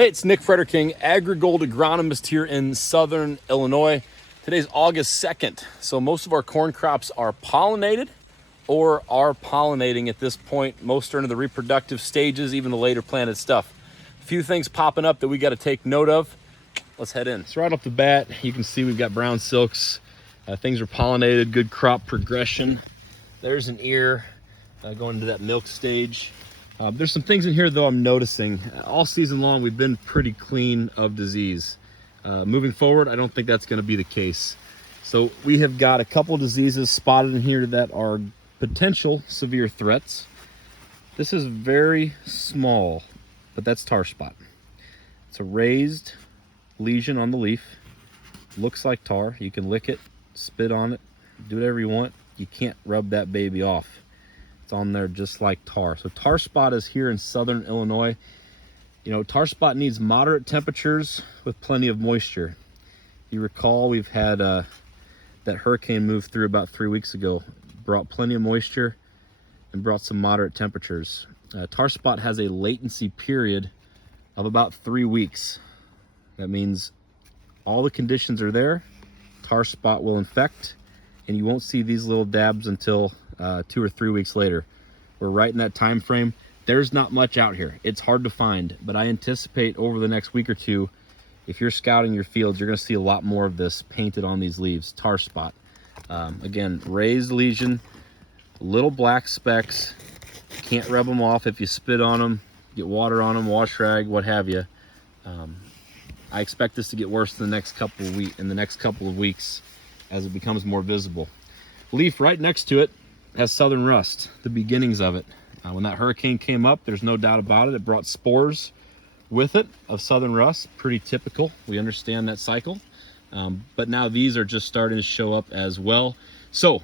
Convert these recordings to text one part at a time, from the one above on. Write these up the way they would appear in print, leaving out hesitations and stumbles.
Hey, it's Nick Frederking, AgriGold agronomist here in Southern Illinois. Today's August 2nd, so most of our corn crops are pollinated or are pollinating at this point. Most are into the reproductive stages, even the later planted stuff. A few things popping up that we got to take note of. Let's head in. So right off the bat, you can see we've got brown silks. Things are pollinated, good crop progression. There's an ear going into that milk stage. There's some things in here though I'm noticing. All season long we've been pretty clean of disease. Moving forward, I don't think that's going to be the case. So we have got a couple of diseases spotted in here that are potential severe threats. This is very small, but that's tar spot. It's a raised lesion on the leaf. Looks like tar. You can lick it, spit on it, do whatever you want. You can't rub that baby off. On there just like tar. So tar spot is here in Southern Illinois. You know, tar spot needs moderate temperatures with plenty of moisture. You recall we've had that hurricane move through about 3 weeks ago, brought plenty of moisture and brought some moderate temperatures. Tar spot has a latency period of about 3 weeks. That means all the conditions are there, tar spot will infect, and you won't see these little dabs until 2 or 3 weeks later. We're right in that time frame. There's not much out here. It's hard to find, but I anticipate over the next week or two, if you're scouting your fields, you're going to see a lot more of this painted on these leaves. Tar spot. Again, raised lesion, little black specks. Can't rub them off if you spit on them, get water on them, wash rag, what have you. I expect this to get worse in the next couple of weeks as it becomes more visible. Leaf right next to it has southern rust, the beginnings of it. When that hurricane came up, there's no doubt about it, it brought spores with it of southern rust. Pretty typical. We understand that cycle. But now these are just starting to show up as well. So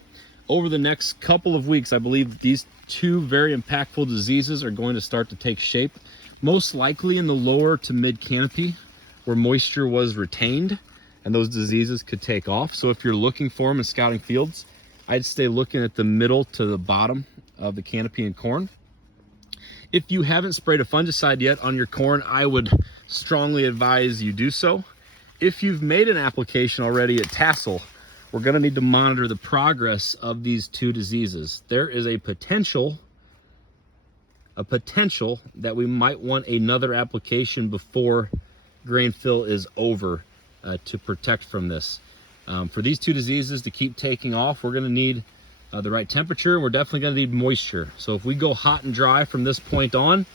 over the next couple of weeks, I believe these two very impactful diseases are going to start to take shape, most likely in the lower to mid canopy where moisture was retained and those diseases could take off. So if you're looking for them in scouting fields, I'd stay looking at the middle to the bottom of the canopy in corn. If you haven't sprayed a fungicide yet on your corn, I would strongly advise you do so. If you've made an application already at tassel, we're going to need to monitor the progress of these two diseases. There is a potential that we might want another application before grain fill is over to protect from this. For these two diseases to keep taking off, we're going to need the right temperature. We're definitely going to need moisture. So if we go hot and dry from this point on,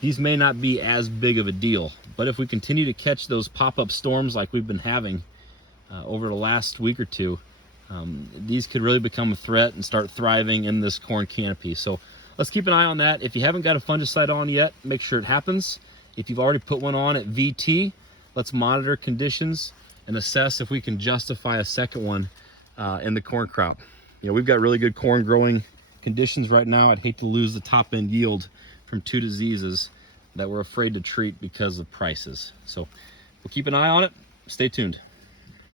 these may not be as big of a deal. But if we continue to catch those pop-up storms like we've been having over the last week or two, these could really become a threat and start thriving in this corn canopy. So let's keep an eye on that. If you haven't got a fungicide on yet, make sure it happens. If you've already put one on at VT, let's monitor conditions and assess if we can justify a second one in the corn crop. You know, we've got really good corn growing conditions right now. I'd hate to lose the top end yield from two diseases that we're afraid to treat because of prices. So we'll keep an eye on it. Stay tuned.